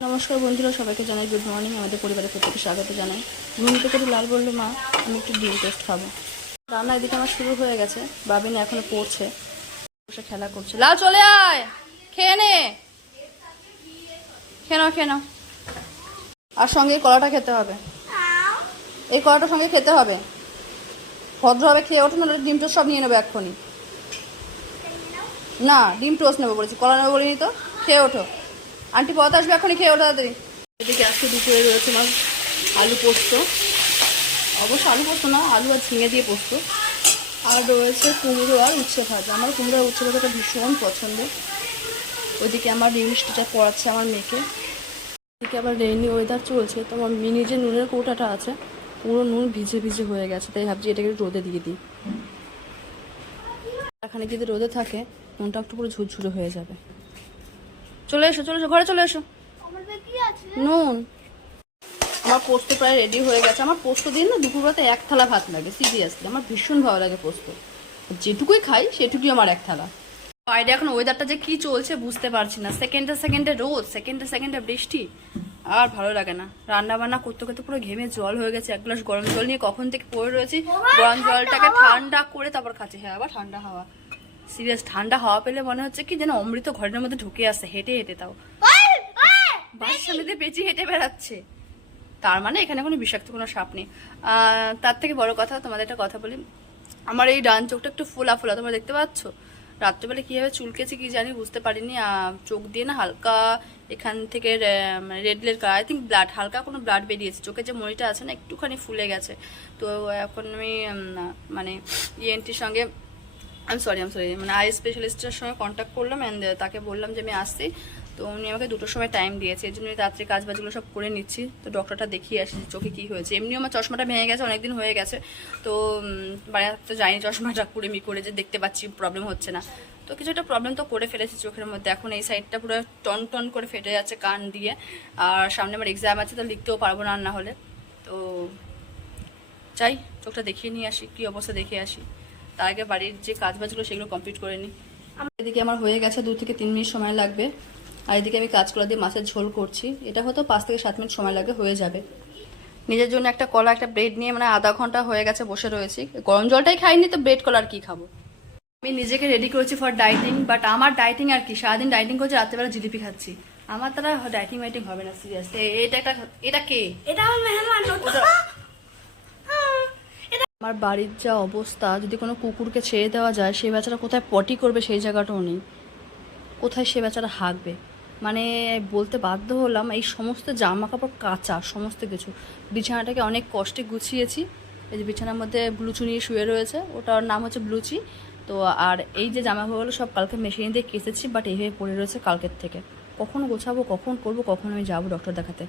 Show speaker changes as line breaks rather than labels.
নমস্কার বন্ধুরা, সবাইকে জানাই গুড মর্নিং আমাদের পরিবারের প্রত্যেকে স্বাগত জানাই। ঘুম একটু লাল বলল, মা, আমি একটু ডিম টোস্ট খাব। রান্না এদিকে আমার শুরু হয়ে গেছে, বাবিন এখনও পড়ছে, বসে খেলা করছে। লাল, চলে আয়! খেয়ে নে! খেয়ে নাও নাও। আর সঙ্গে এই কলাটা খেতে হবে। এই কলাটার সঙ্গে খেতে হবে? ভদ্রভাবে খেয়ে ওঠো, নাহলে ডিম টোস্ট সব নিয়ে নেবে এক্ষুনি। না, ডিম টোস্ট নেব বলেছি, কলা নেব বলিনি তো? খেয়ে ওঠো। আন্টি পথ আসবে এখনই খেয়ে ওঠো তাড়াতাড়ি। এদিকে আজকে দুপুরে রয়েছে আমার আলু পোস্ত। অবশ্য আলু পোস্ত না, আলু আর ঝিঙে দিয়ে পোস্ত। আর রয়েছে কুমড়ো আর উচ্ছে ভাজা। আমার কুমড়ো আর উচ্ছে ভাজাটা ভীষণ পছন্দ। ওইদিকে আমার টিচার পড়াচ্ছে আমার মেয়েকে। এদিকে আবার রেইনি ওয়েদার চলছে, তো আমার মিনি যে নুনের কৌটাটা আছে, পুরো নুন ভিজে ভিজে হয়ে গেছে, তাই ভাবছি এটাকে রোদে দিয়ে দিই। এখানে যদি রোদে থাকে নুনটা একটু পুরো ঝুরঝুরে হয়ে যাবে। চলে এসো চলে এসো ঘরে চলে এসো। নুন। আমার পোস্ত প্রায় রেডি হয়ে গেছে। আমার পোস্ত দিন না দুপুরবেলাতে এক থালা ভাত লাগে সিরিয়াসলি আমার ভীষণ ভালো লাগে পোস্ত। যেটুকুই খাই সেটুকুই আমার এক থালা। বাইরে এখন ওয়েদারটা যে কি চলছে বুঝতে পারছি না। সেকেন্ডে সেকেন্ডে রোদ সেকেন্ডে সেকেন্ডে বৃষ্টি। আর ভালো লাগে না। রান্না বান্না করতে করতে পুরো ঘেমে জল হয়ে গেছে। এক গ্লাস গরম জল নিয়ে কখন থেকে পড়ে রয়েছি। গরম জলটাকে ঠান্ডা করে তারপর খাচ্ছি। হ্যাঁ আবার ঠান্ডা হাওয়া। সিরিয়াস ঠান্ডা হাওয়া পেলে মনে হচ্ছে কি যেন অমৃত ঘরের মধ্যে ঢুকে আসে হেঁটে হেঁটে তাও। মেয়েদের পেঁচি হেঁটে বেড়াচ্ছে। তার মানে এখানে কোনো বিষাক্ত কোনো সাপ নেই। তার থেকে বড় কথা তোমাদের একটা কথা বলি। আমার এই ডান চোখটা একটু ফোলা ফোলা তোমরা দেখতে পাচ্ছ? রাত্রেবেলা কীভাবে চুলকেছে কি জানি বুঝতে পারিনি। চোখ দিয়ে না হালকা এখান থেকে রেড লেড আই থিঙ্ক ব্লাড হালকা কোনো ব্লাড বেরিয়েছে। চোখের যে মনিটা আছে না একটুখানি ফুলে গেছে। তো এখন আমি মানে ইএনটির সঙ্গে আমি সরি আমি সরি মানে আই স্পেশালিস্টের সঙ্গে কন্ট্যাক্ট করলাম অ্যান্ড তাকে বললাম যে আমি আসছি। তো উনি আমাকে দুটোর সময় টাইম দিয়েছে। এর জন্য রাত্রে কাজ বাজগুলো সব করে নিচ্ছি। তো ডক্টরটা দেখিয়ে আসি চোখে কী হয়েছে। এমনিও আমার চশমাটা ভেঙে গেছে, অনেকদিন হয়ে গেছে। তো বাড়ি তো যাইনি চশমাটা করে মি করে যে দেখতে পাচ্ছি প্রবলেম হচ্ছে না। তো কিছু একটা প্রবলেম তো করে ফেলেছি চোখের মধ্যে। এখন এই সাইডটা পুরো টন টন করে ফেটে যাচ্ছে কান দিয়ে। আর সামনে আমার এক্সাম আছে, তো লিখতেও পারব না না হলে। তো চাই চোখটা দেখিয়ে নিয়ে আসি, কী অবস্থা দেখে আসি। তার আগে বাড়ির যে কাজ বাজগুলো সেগুলো কমপ্লিট করে নিই আমার এদিকে আমার হয়ে গেছে দু থেকে তিন মিনিট সময় লাগবে। আর এদিকে আমি কাজগুলো দিয়ে মাছের ঝোল করছি। এটা হয়তো পাঁচ থেকে সাত মিনিট সময় লাগে হয়ে যাবে। নিজের জন্য একটা কলা একটা ব্রেড নিয়ে মানে আধা ঘণ্টা হয়ে গেছে বসে রয়েছি। গরম জলটাই খাইনি তো ব্রেড কলা আর কি খাব? আমি নিজেকে রেডি করেছি ফর ডাইটিং বাট আমার ডাইটিং আর কি সারাদিন ডাইটিং করছি রাত্রেবেলা জিলিপি খাচ্ছি। আমার তারা ডাইটিং মাইটিং হবে না সিরিয়াস এটা একটা এটা কে?
এটা আমার মেহমান
আমার বাড়ির যা অবস্থা, যদি কোনো কুকুরকে ছেড়ে দেওয়া যায়, সে বেচারা কোথায় পটি করবে সেই জায়গাটাও নেই। কোথায় সে বেচারা হাঁকবে? মানে বলতে বাধ্য হলাম, এই সমস্ত জামা কাপড় কাঁচা, সমস্ত কিছু। বিছানাটাকে অনেক কষ্টে গুছিয়েছি। এই যে বিছানার মধ্যে ব্লুচু নিয়ে শুয়ে রয়েছে, ওটার নাম হচ্ছে ব্লুচি তো আর এই যে জামা কাপড়গুলো সব কালকে মেশিন দিয়ে কেসেছি বাট এইভাবে পড়ে রয়েছে কালকের থেকে। কখন গোছাবো, কখন করব, কখন আমি যাব ডক্টর দেখাতে?